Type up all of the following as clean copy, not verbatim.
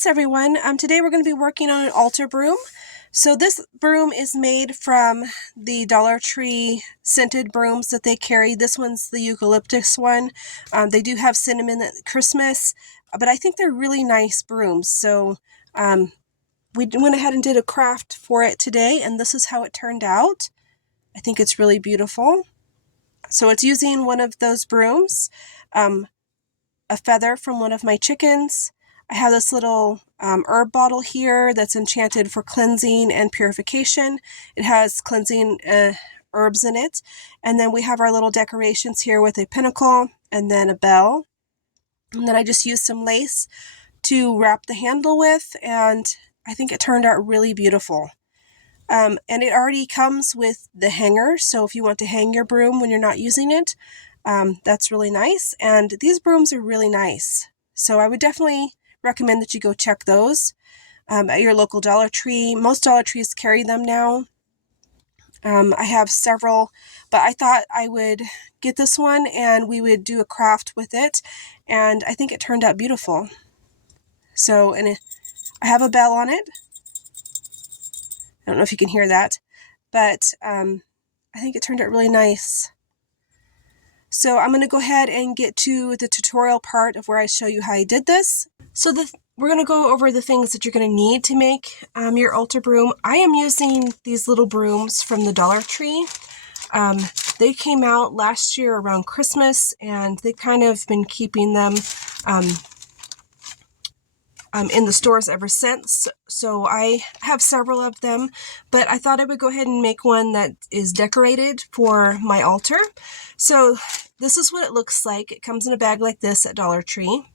Greetings everyone. Today we're going to be working on an altar broom. So this broom is made from the Dollar Tree scented brooms that they carry. This one's the eucalyptus one. They do have cinnamon at Christmas, but I think they're really nice brooms. So we went ahead and did a craft for it today, and this is how it turned out. I think it's really beautiful. So it's using one of those brooms, a feather from one of my chickens. I have this little herb bottle here that's enchanted for cleansing and purification. It has cleansing herbs in it. And then we have our little decorations here with a pinnacle and then a bell. And then I just used some lace to wrap the handle with, and I think it turned out really beautiful. And it already comes with the hanger, so if you want to hang your broom when you're not using it, that's really nice. And these brooms are really nice. So I would definitely recommend that you go check those at your local Dollar Tree. Most Dollar Trees carry them now. I have several, but I thought I would get this one and we would do a craft with it, and I think it turned out beautiful. So, and I have a bell on it. I don't know if you can hear that, but I think it turned out really nice. So I'm going to go ahead and get to the tutorial part of where I show you how I did this. So we're going to go over the things that you're going to need to make your altar broom. I am using these little brooms from the Dollar Tree. They came out last year around Christmas, and they've kind of been keeping them in the stores ever since. So I have several of them, but I thought I would go ahead and make one that is decorated for my altar. So this is what it looks like. It comes in a bag like this at Dollar Tree.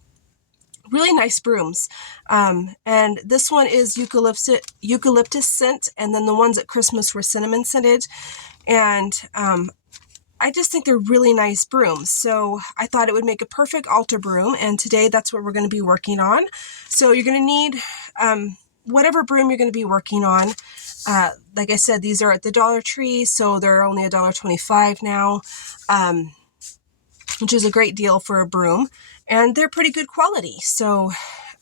Really nice brooms. And this one is eucalyptus scent, and then the ones at Christmas were cinnamon scented. And I just think they're really nice brooms. So I thought it would make a perfect altar broom, and today that's what we're going to be working on. So you're going to need whatever broom you're going to be working on. Like I said, these are at the Dollar Tree, so they're only $1.25 now, which is a great deal for a broom, and they're pretty good quality. So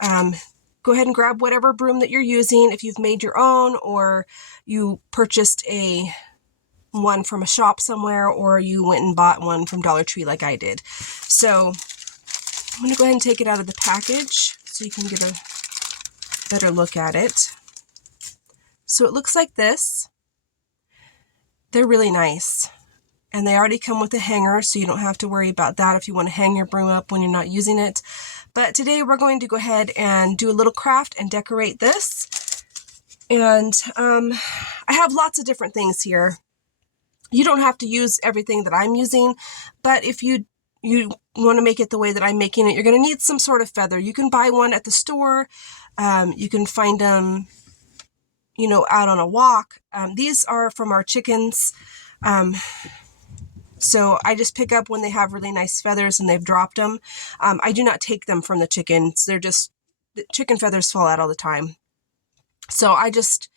go ahead and grab whatever broom that you're using. If you've made your own, or you purchased one from a shop somewhere, or you went and bought one from Dollar Tree like I did. So I'm going to go ahead and take it out of the package so you can get a better look at it. So it looks like this. They're really nice, and they already come with a hanger, so you don't have to worry about that if you want to hang your broom up when you're not using it. But today we're going to go ahead and do a little craft and decorate this. And I have lots of different things here. You don't have to use everything that I'm using, but if you want to make it the way that I'm making it, you're going to need some sort of feather. You can buy one at the store. You can find them, out on a walk. These are from our chickens. So I just pick up when they have really nice feathers and they've dropped them. I do not take them from the chickens. The chicken feathers fall out all the time. So I just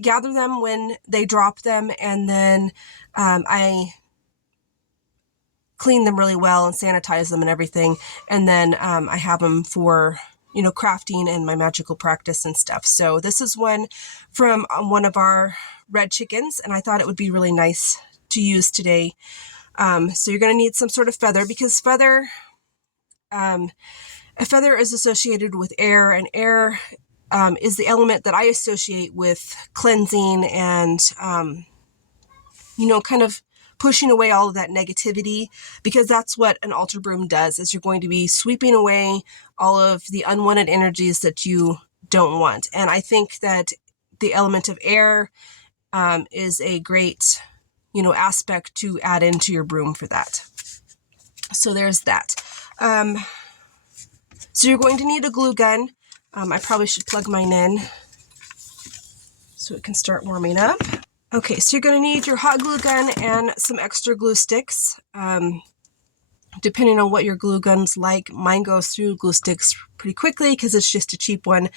gather them when they drop them, and then I clean them really well and sanitize them and everything. And then I have them for, crafting and my magical practice and stuff. So this is one from one of our red chickens, and I thought it would be really nice to use today. So you're going to need some sort of feather, because a feather is associated with air, and air is the element that I associate with cleansing and, kind of pushing away all of that negativity, because that's what an altar broom does, is you're going to be sweeping away all of the unwanted energies that you don't want. And I think that the element of air is a great, aspect to add into your broom for that. So there's that. So you're going to need a glue gun. I probably should plug mine in so it can start warming up. Okay, so you're going to need your hot glue gun and some extra glue sticks. Depending on what your glue gun's like, mine goes through glue sticks pretty quickly because it's just a cheap one.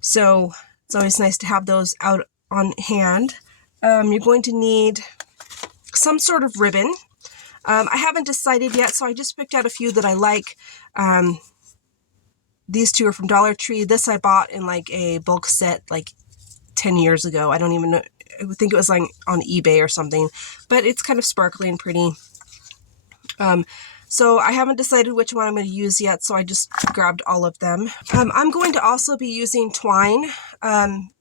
So it's always nice to have those out on hand. You're going to need some sort of ribbon. I haven't decided yet, so I just picked out a few that I like. these two are from Dollar Tree. This I bought in like a bulk set like 10 years ago. I don't even know. I think it was like on eBay or something, but it's kind of sparkly and pretty. So I haven't decided which one I'm going to use yet, so I just grabbed all of them. I'm going to also be using twine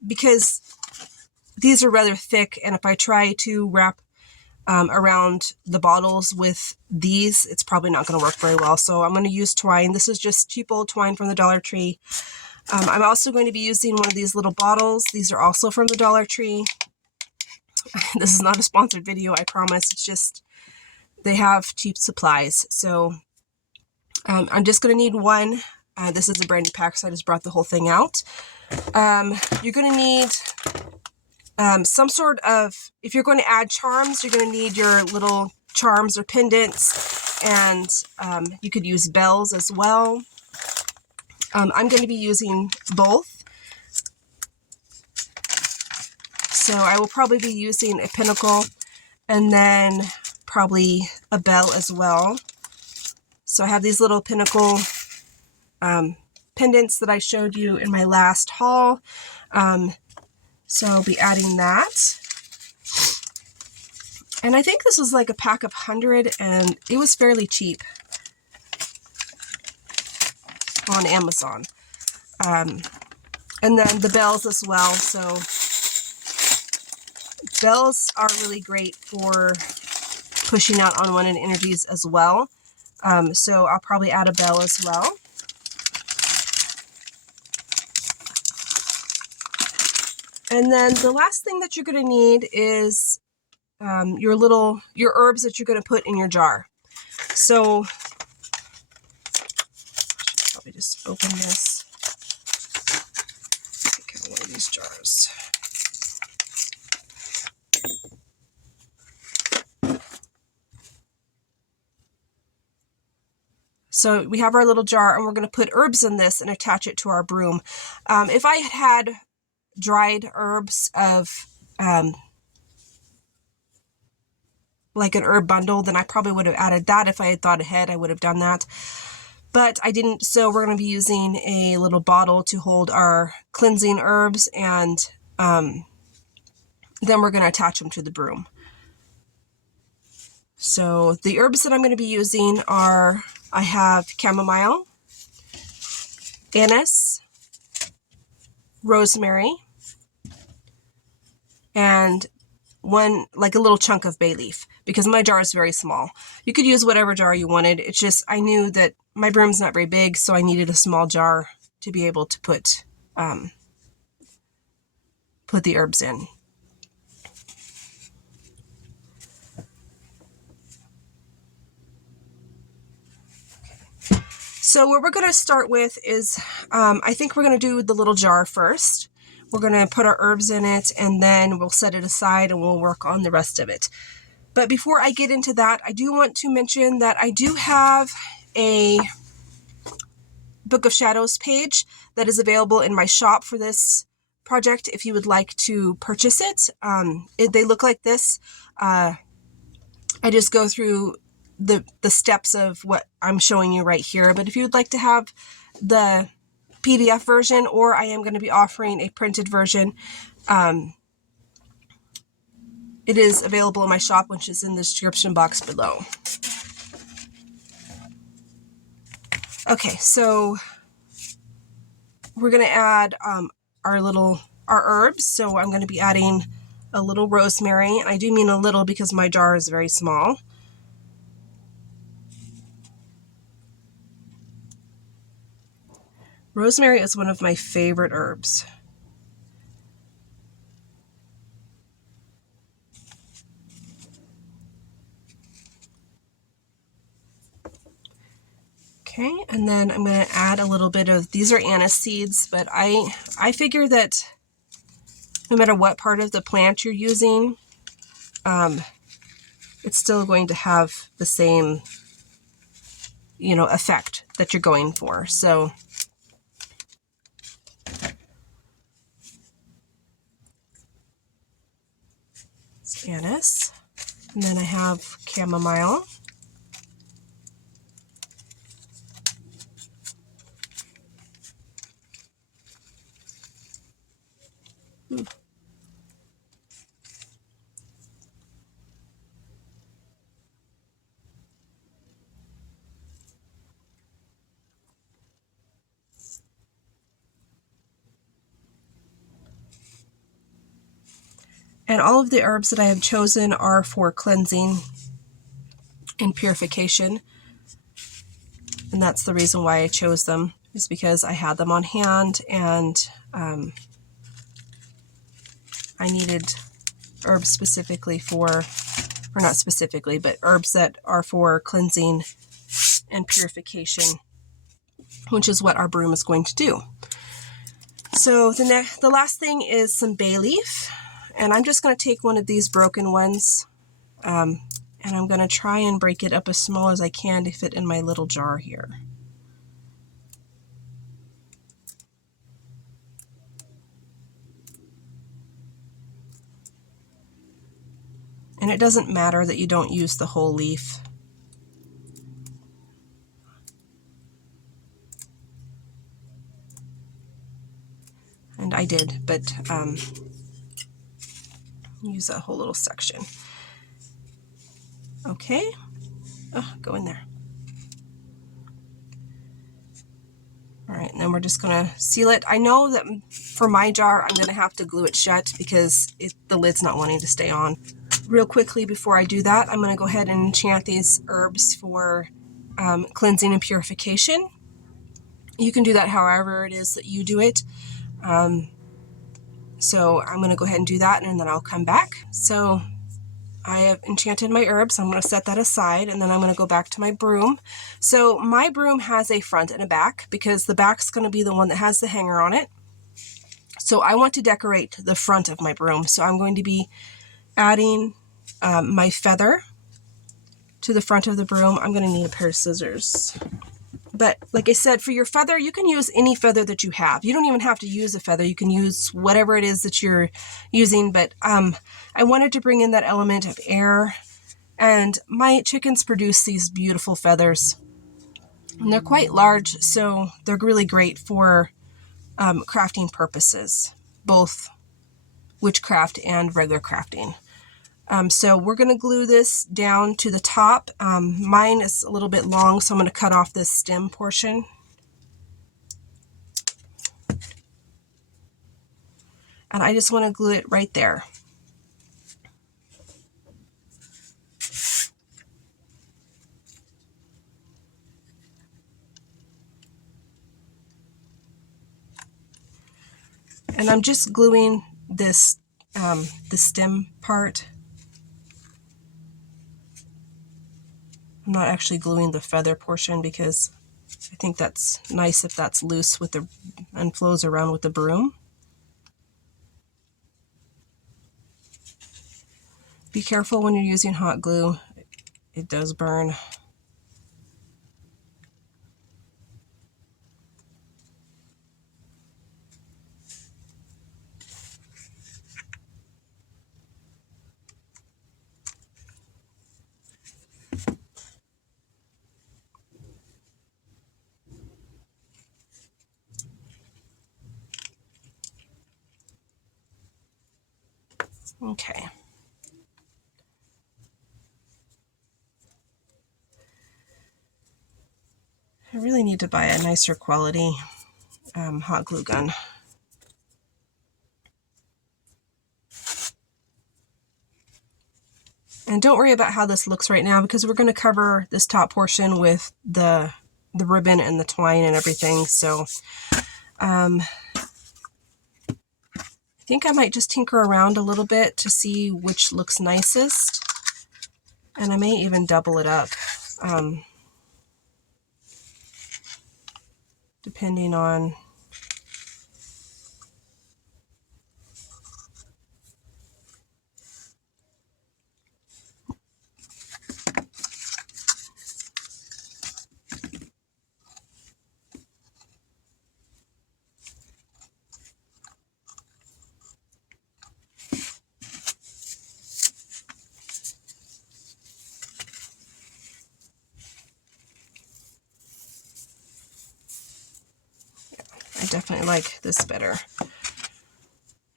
because these are rather thick, and if I try to wrap around the bottles with these, it's probably not going to work very well. So I'm going to use twine. This is just cheap old twine from the Dollar Tree. I'm also going to be using one of these little bottles. These are also from the Dollar Tree. This is not a sponsored video, I promise. It's just they have cheap supplies. So I'm just going to need one. This is a brand new pack, so I just brought the whole thing out. You're going to need some sort of, if you're going to add charms, you're going to need your little charms or pendants, and you could use bells as well. I'm going to be using both. So I will probably be using a pinnacle and then probably a bell as well. So I have these little pinnacle pendants that I showed you in my last haul. So I'll be adding that. And I think this was like a pack of 100, and it was fairly cheap on Amazon. And then the bells as well. So bells are really great for pushing out unwanted energies as well. So I'll probably add a bell as well. And then the last thing that you're going to need is your herbs that you're going to put in your jar. So let me just open this. Take out one of these jars. So we have our little jar, and we're going to put herbs in this and attach it to our broom. If I had dried herbs of like an herb bundle, then I probably would have added that. If I had thought ahead, I would have done that. But I didn't, so we're going to be using a little bottle to hold our cleansing herbs, and then we're going to attach them to the broom. So the herbs that I'm going to be using are, I have chamomile, anise, rosemary, and one, like a little chunk of bay leaf, because my jar is very small. You could use whatever jar you wanted. It's just, I knew that my broom's not very big, so I needed a small jar to be able to put the herbs in. So what we're going to start with is, I think we're going to do the little jar first. We're going to put our herbs in it, and then we'll set it aside and we'll work on the rest of it. But before I get into that, I do want to mention that I do have a Book of Shadows page that is available in my shop for this project if you would like to purchase it. They look like this. I just go through the steps of what I'm showing you right here. But if you would like to have the PDF version, or I am going to be offering a printed version, it is available in my shop, which is in the description box below. Okay, so we're going to add our herbs. So I'm going to be adding a little rosemary, and I do mean a little because my jar is very small. Rosemary is one of my favorite herbs. Okay, and then I'm going to add a little bit of, these are anise seeds, but I figure that no matter what part of the plant you're using, it's still going to have the same, effect that you're going for. So it's anise, and then I have chamomile. And all of the herbs that I have chosen are for cleansing and purification. And that's the reason why I chose them, is because I had them on hand and I needed herbs specifically for, or not specifically, but herbs that are for cleansing and purification, which is what our broom is going to do. So the last thing is some bay leaf, and I'm just going to take one of these broken ones, and I'm going to try and break it up as small as I can to fit in my little jar here. And it doesn't matter that you don't use the whole leaf. And I did, but use that whole little section. Okay, oh, go in there. All right, and then we're just gonna seal it. I know that for my jar, I'm gonna have to glue it shut because the lid's not wanting to stay on. Real quickly before I do that, I'm gonna go ahead and enchant these herbs for cleansing and purification. You can do that however it is that you do it. So I'm gonna go ahead and do that, and then I'll come back. So I have enchanted my herbs. I'm going to set that aside, and then I'm going to go back to my broom. So my broom has a front and a back because the back's going to be the one that has the hanger on it. So I want to decorate the front of my broom. So I'm going to be adding my feather to the front of the broom. I'm going to need a pair of scissors. But like I said, for your feather, you can use any feather that you have. You don't even have to use a feather. You can use whatever it is that you're using. But I wanted to bring in that element of air. And my chickens produce these beautiful feathers. And they're quite large, so they're really great for crafting purposes, both witchcraft and regular crafting. So we're going to glue this down to the top. Mine is a little bit long, so I'm going to cut off this stem portion. And I just want to glue it right there. And I'm just gluing this, the stem part. I'm not actually gluing the feather portion because I think that's nice if that's loose with the and flows around with the broom. Be careful when you're using hot glue. It does burn. Okay. I really need to buy a nicer quality hot glue gun. And don't worry about how this looks right now because we're going to cover this top portion with the ribbon and the twine and everything. So I think I might just tinker around a little bit to see which looks nicest. And I may even double it up, depending on I definitely like this better.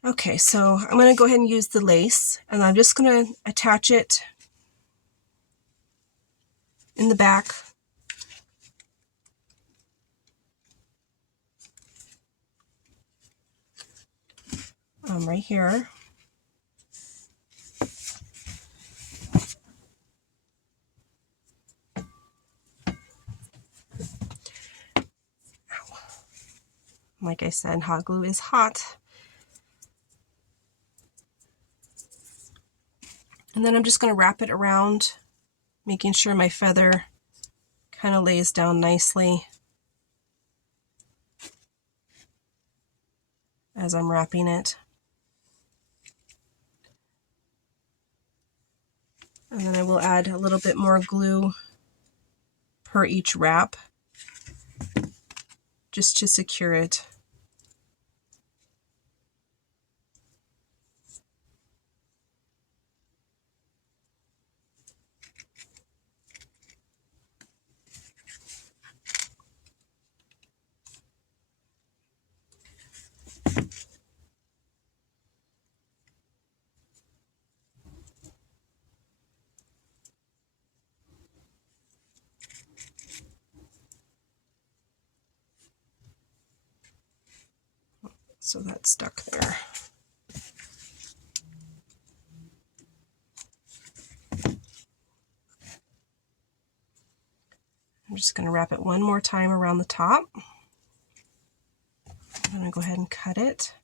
Okay, so I'm going to go ahead and use the lace, and I'm just going to attach it in the back. Right here. Like I said, hot glue is hot. And then I'm just going to wrap it around, making sure my feather kind of lays down nicely as I'm wrapping it. And then I will add a little bit more glue per each wrap, just to secure it. So that's stuck there. I'm just going to wrap it one more time around the top. I'm going to go ahead and cut it.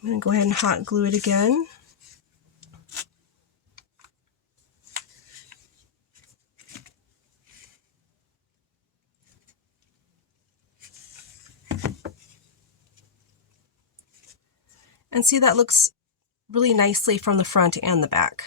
I'm going to go ahead and hot glue it again. And see, that looks really nicely from the front and the back.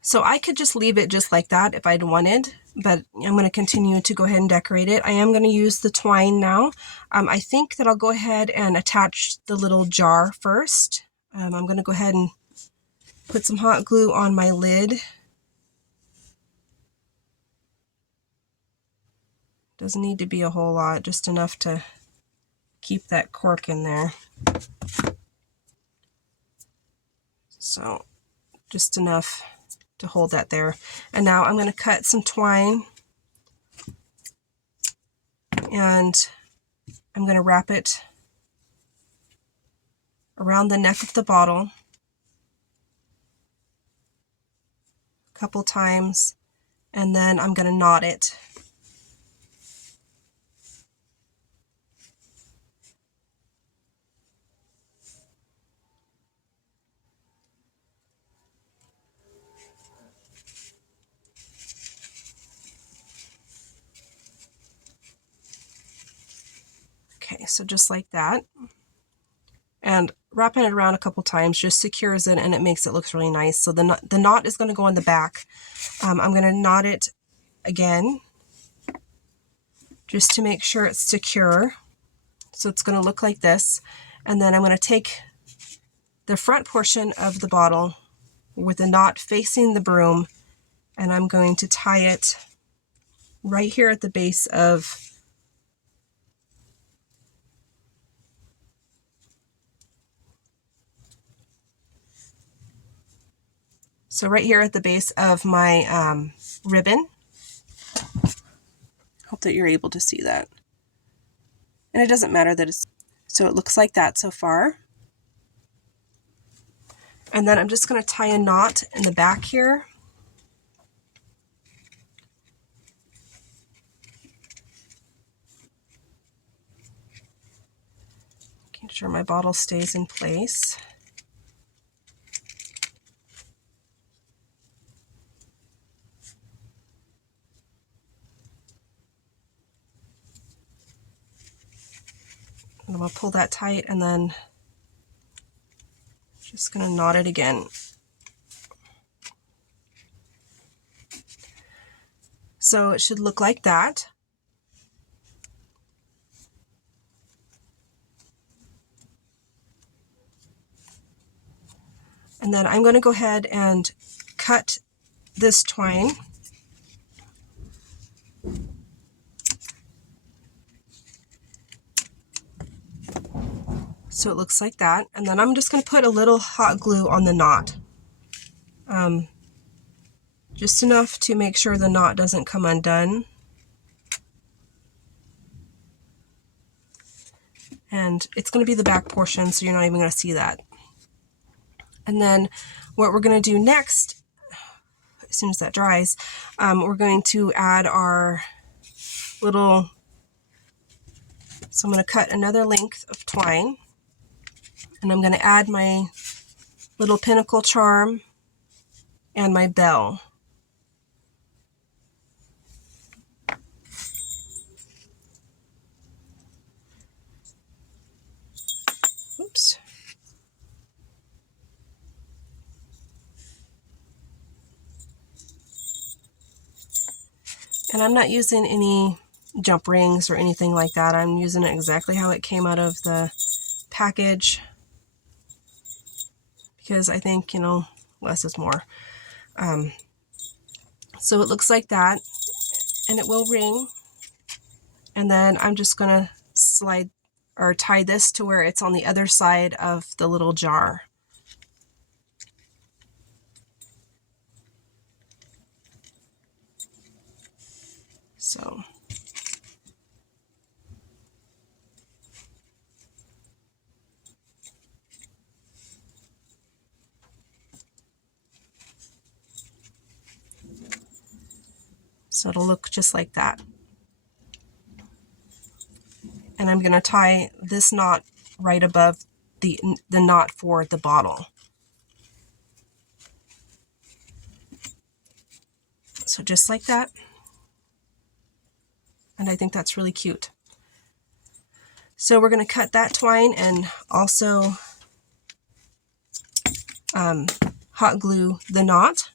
So I could just leave it just like that if I'd wanted, but I'm going to continue to go ahead and decorate it. I am going to use the twine now. I think that I'll go ahead and attach the little jar first. I'm going to go ahead and put some hot glue on my lid. Doesn't need to be a whole lot, just enough to keep that cork in there. So just enough to hold that there. And now I'm going to cut some twine and I'm going to wrap it around the neck of the bottle a couple times, and then I'm going to knot it. Okay, so just like that. And wrapping it around a couple times just secures it and it makes it look really nice. So the knot is going to go on the back. I'm going to knot it again just to make sure it's secure. So it's going to look like this. And then I'm going to take the front portion of the bottle with the knot facing the broom, and I'm going to tie it right here at the base of right here at the base of my ribbon. Hope that you're able to see that. And it doesn't matter that it's, so it looks like that so far. And then I'm just going to tie a knot in the back here. Making sure my bottle stays in place. And I'm going to pull that tight and then just going to knot it again. So it should look like that. And then I'm going to go ahead and cut this twine. So it looks like that. And then I'm just going to put a little hot glue on the knot. just enough to make sure the knot doesn't come undone. And it's going to be the back portion, so you're not even going to see that. And then what we're going to do next, as soon as that dries, we're going to add our little, so I'm going to cut another length of twine, and I'm going to add my little pinnacle charm and my bell. Oops. And I'm not using any jump rings or anything like that. I'm using it exactly how it came out of the package, because I think, you know, less is more. So it looks like that, and it will ring. And then I'm just going to slide or tie this to where it's on the other side of the little jar. So it'll look just like that. And I'm going to tie this knot right above the knot for the bottle. So just like that. And I think that's really cute. So we're going to cut that twine and also hot glue the knot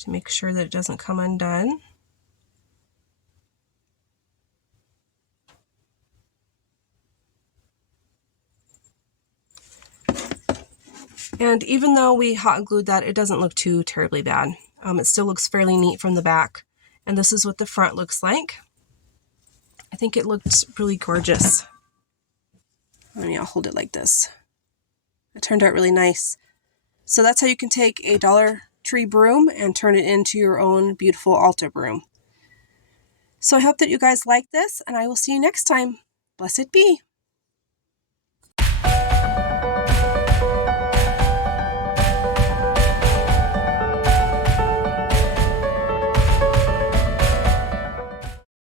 to make sure that it doesn't come undone. And even though we hot glued that, it doesn't look too terribly bad. It still looks fairly neat from the back. And this is what the front looks like. I think it looks really gorgeous. I'll hold it like this. It turned out really nice. So that's how you can take a Dollar Tree broom and turn it into your own beautiful altar broom. So I hope that you guys like this, and I will see you next time. Blessed be.